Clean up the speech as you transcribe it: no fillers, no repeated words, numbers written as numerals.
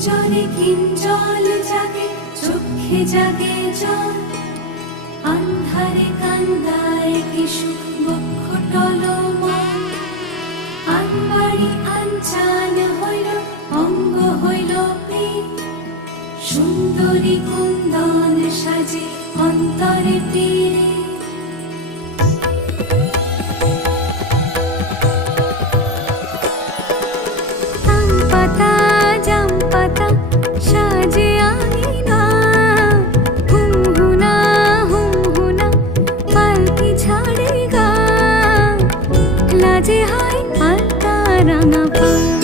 কুঞ্জরে কিঞ্জল জাগে, চোখে জাগে জল। আন্ধারে কান্দায় কিশু বক্ষ টলমল। আনবাড়ি আনচান হইল, অঙ্গ হইল পীত। সুন্দরী কুন্দন সাজে অন্তরে পীড়িত। লাজে হয় আলতা রাঙা পা।